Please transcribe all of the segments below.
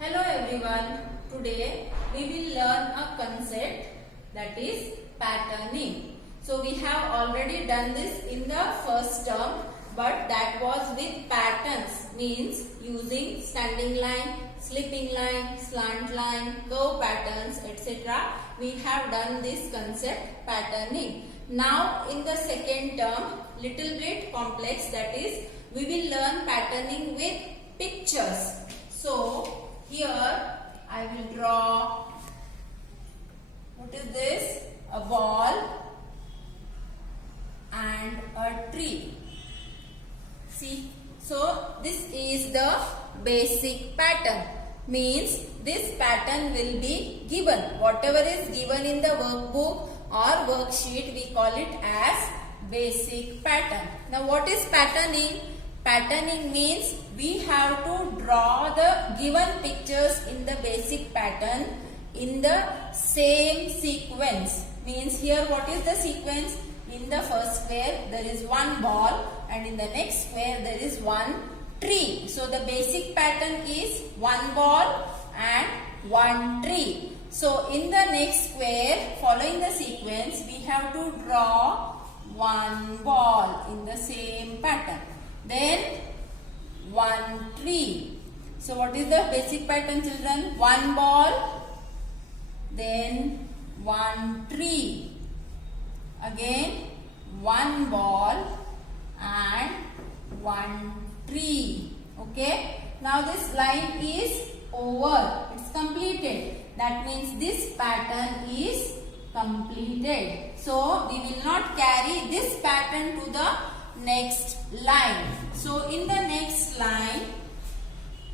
Hello everyone. Today we will learn a concept that is patterning. So we have already done this in the first term, but that was with patterns, means using standing line, slipping line, slant line, curve patterns, etc. We have done this concept patterning. Now in the second term, little bit complex, that is we will learn patterning with pictures. So here I will draw, what is this? A ball and a tree. See, so this is the basic pattern, means this pattern will be given. Whatever is given in the workbook or worksheet, we call it as basic pattern. Now what is patterning? Patterning means we have to draw the given pictures in the basic pattern in the same sequence. Means here what is the sequence? In the first square there is one ball and in the next square there is one tree. So the basic pattern is one ball and one tree. So in the next square, following the sequence, we have to draw one ball in the same pattern. Then one tree. So what is the basic pattern, children? One ball, then one tree. Again one ball and one tree. Okay. Now this line is over. It's completed. That means this pattern is completed. So we will not carry this pattern to the next line. So in the next line,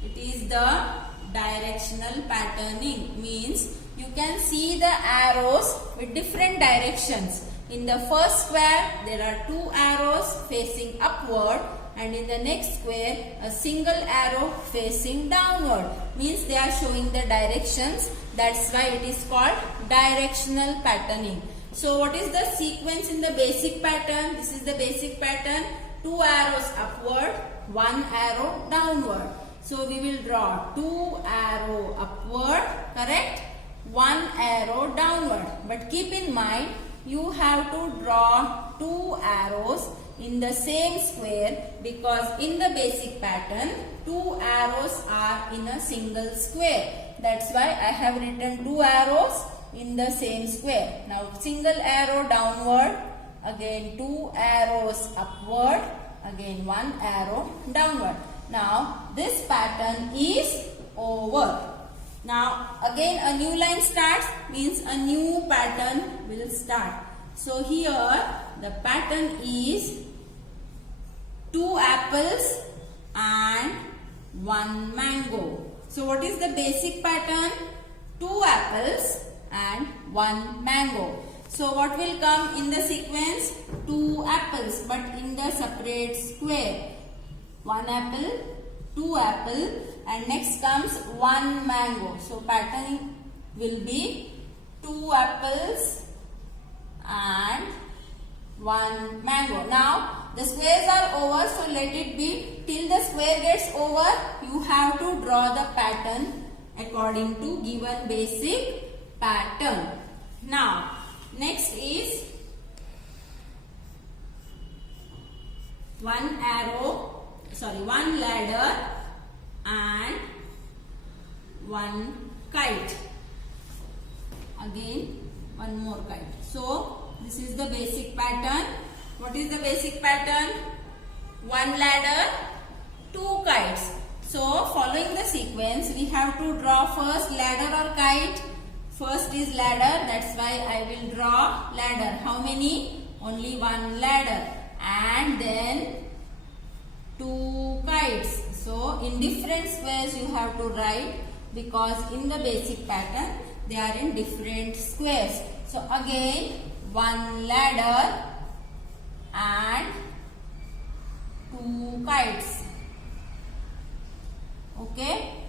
it is the directional patterning, means you can see the arrows with different directions. In the first square there are two arrows facing upward and in the next square a single arrow facing downward, means they are showing the directions. That's why it is called directional patterning. So what is the sequence in the basic pattern? This is the basic pattern. Two arrows upward, one arrow downward. So we will draw two arrow upward, correct? One arrow downward. But keep in mind, you have to draw two arrows in the same square, because in the basic pattern two arrows are in a single square. That's why I have written two arrows in the same square. Now single arrow downward, again two arrows upward, again one arrow downward. Now this pattern is over. Now again a new line starts, means a new pattern will start. So here the pattern is two apples and one mango. So what is the basic pattern? Two apples and one mango. So what will come in the sequence? Two apples, but in the separate square. One apple, two apple, and next comes one mango. So pattern will be two apples and one mango. Now the squares are over, so let it be. Till the square gets over, you have to draw the pattern according to given basic pattern. Now next is one ladder and one kite. Again one more kite. So this is the basic pattern. What is the basic pattern? One ladder, two kites. So following the sequence, we have to draw first ladder or kite. First is ladder, that's why I will draw ladder. How many? Only one ladder. And then two kites. So in different squares you have to write, because in the basic pattern they are in different squares. So again one ladder and two kites. Okay.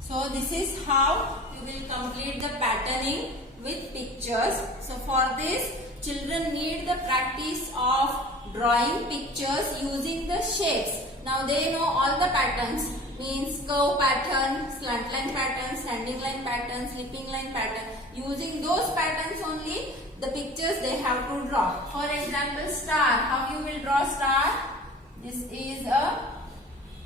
So this is how you will complete the patterning with pictures. So for this, children need the practice of drawing pictures using the shapes. Now they know all the patterns means curve pattern, slant line pattern, standing line pattern, sleeping line pattern. Using those patterns only, the pictures they have to draw. For example, star. How you will draw star? This is a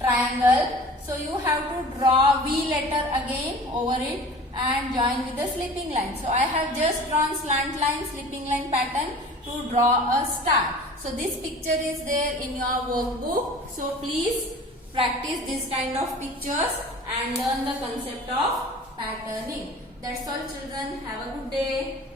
triangle. So you have to draw V letter again over it and join with the sleeping line. So I have just drawn slant line, sleeping line pattern to draw a star. So this picture is there in your workbook. So please practice this kind of pictures and learn the concept of patterning. That's all children. Have a good day.